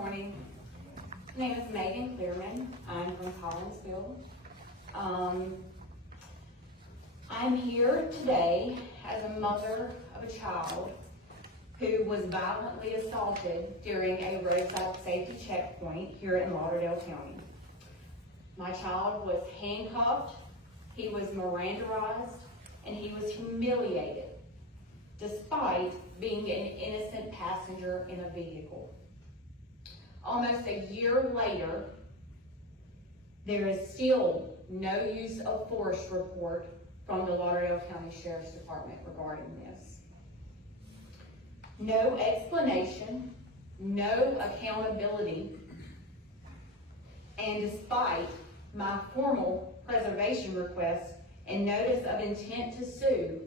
morning. My name is Megan Clearman. I'm from Collinsville. I'm here today as a mother of a child who was violently assaulted during a roadside safety checkpoint here in Lauderdale County. My child was handcuffed, he was Mirandaized, and he was humiliated, despite being an innocent passenger in a vehicle. Almost a year later, there is still no use of force report from the Lauderdale County Sheriff's Department regarding this. No explanation, no accountability, and despite my formal preservation request and notice of intent to sue,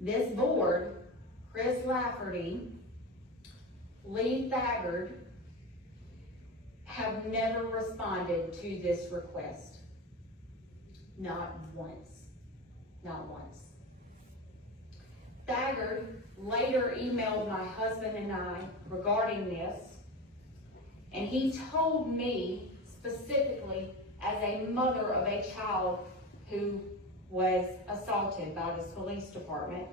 this board, Chris Lafferty, Lee Thaggard, have never responded to this request. Not once. Not once. Thaggard later emailed my husband and I regarding this, and he told me specifically, as a mother of a child who was assaulted by this police department,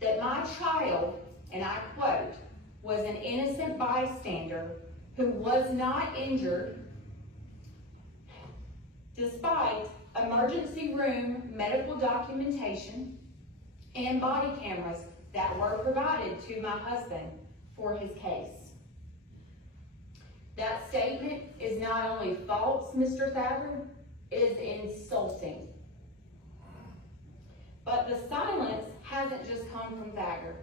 that my child, and I quote, was an innocent bystander who was not injured despite emergency room medical documentation and body cameras that were provided to my husband for his case. That statement is not only false, Mr. Thaggard, it is insulting. But the silence hasn't just come from Thaggard.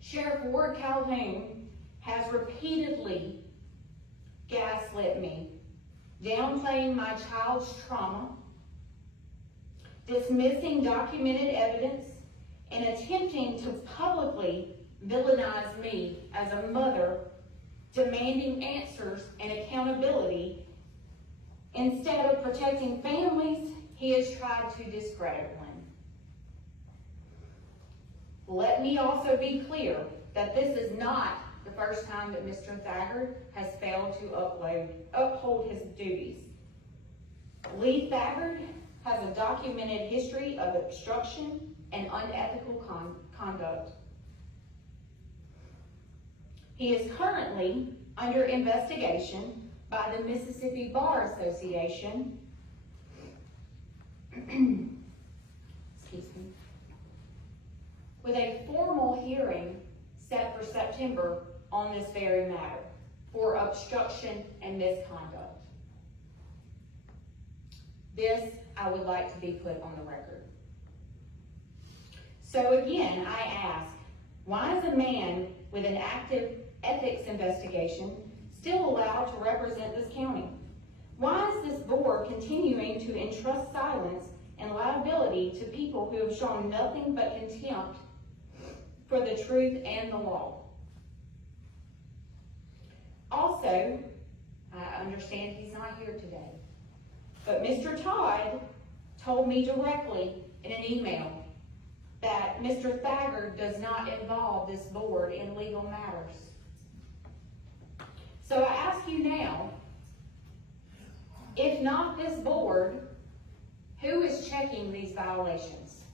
Sheriff Ward Calhoun has repeatedly gaslit me, downplaying my child's trauma, dismissing documented evidence, and attempting to publicly villainize me as a mother demanding answers and accountability. Instead of protecting families, he has tried to discredit one. Let me also be clear that this is not the first time that Mr. Thaggard has failed to uphold his duties. Lee Thaggard has a documented history of obstruction and unethical conduct. He is currently under investigation by the Mississippi Bar Association excuse me, with a formal hearing set for September on this very matter for obstruction and misconduct. This I would like to be put on the record. So again, I ask, why is a man with an active ethics investigation still allowed to represent this county? Why is this board continuing to entrust silence and liability to people who have shown nothing but contempt for the truth and the law? Also, I understand he's not here today, but Mr. Todd told me directly in an email that Mr. Thaggard does not involve this board in legal matters. So I ask you now, if not this board, who is checking these violations?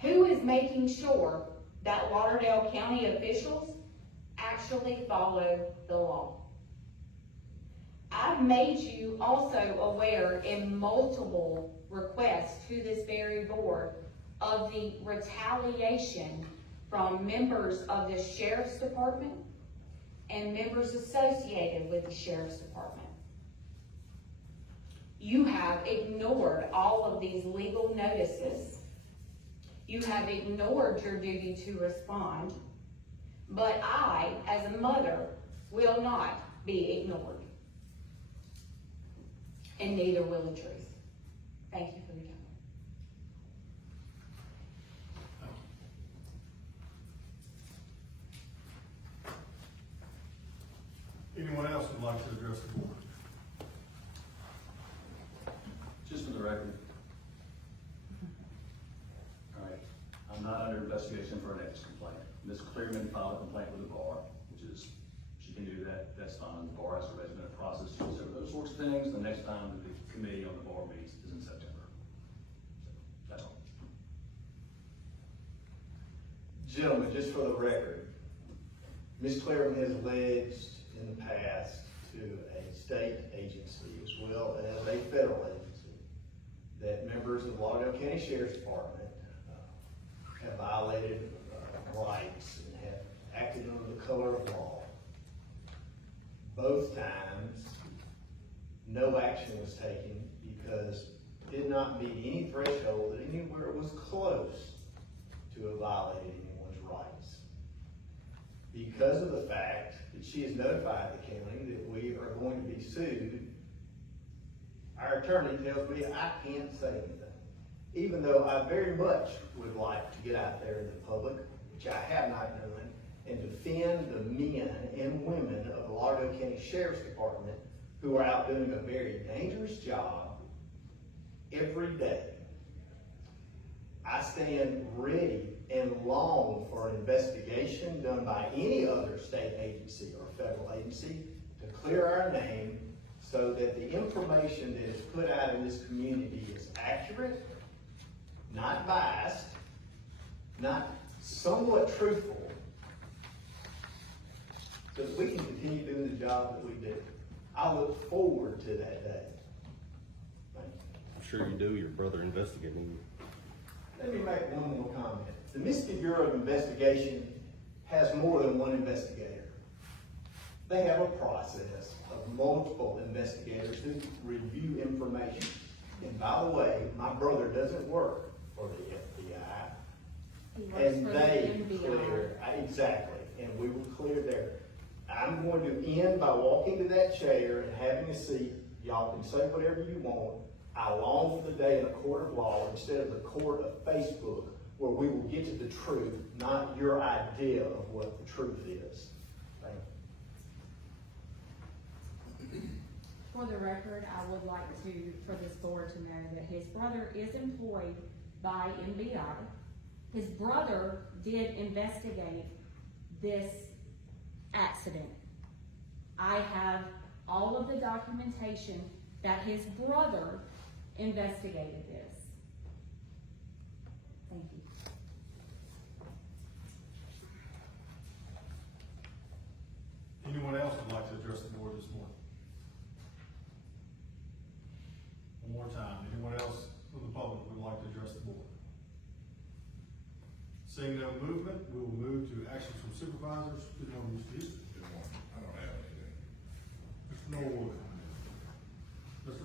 Who is making sure that Lauderdale County officials actually follow the law? I've made you also aware in multiple requests to this very board of the retaliation from members of the Sheriff's Department and members associated with the Sheriff's Department. You have ignored all of these legal notices. You have ignored your duty to respond, but I, as a mother, will not be ignored. And neither will the truth. Thank you for your time. Anyone else would like to address the board? Just for the record. All right, I'm not under investigation for an ethics complaint. Ms. Clearman filed a complaint with the bar, which is, she can do that, that's fine. The bar has a regimented process to consider those sorts of things. The next time that the committee on the bar meets is in September. So, that's all. Gentlemen, just for the record, Ms. Clearham has alleged in the past to a state agency as well as a federal agency that members of the Lauderdale County Sheriff's Department have violated rights and have acted under the color of law. Both times, no action was taken because it did not meet any threshold that anywhere was close to have violated anyone's rights. Because of the fact that she has notified the county that we are going to be sued, our attorney tells me I can't say anything. Even though I very much would like to get out there in the public, which I have not done, and defend the men and women of the Lauderdale County Sheriff's Department who are out doing a very dangerous job every day. I stand ready and long for an investigation done by any other state agency or federal agency to clear our name so that the information that is put out in this community is accurate, not biased, not somewhat truthful, so that we can continue doing the job that we do. I look forward to that day. Thank you. I'm sure you do, your brother investigating you. Let me make one more comment. The Mississippi Bureau of Investigation has more than one investigator. They have a process of multiple investigators who review information. And by the way, my brother doesn't work for the FBI. He works And for they the clear, exactly, and we were clear there. I'm going to end by walking to that chair and having a seat. Y'all can say whatever you want. I long for the day in a court of law instead of the court of Facebook, where we will get to the truth, not your idea of what the truth is. Thank you. For the record, I would like for this board to know that his brother is employed by MBI. His brother did investigate this accident. I have all of the documentation that his brother investigated this. Thank you. Anyone else would like to address the board this morning? One more time, anyone else from the public would like to address the board? Seeing no movement, we will move to actions from supervisors. Good morning, Mr. Houston. Good morning. I don't have anything. Mr. Norwood.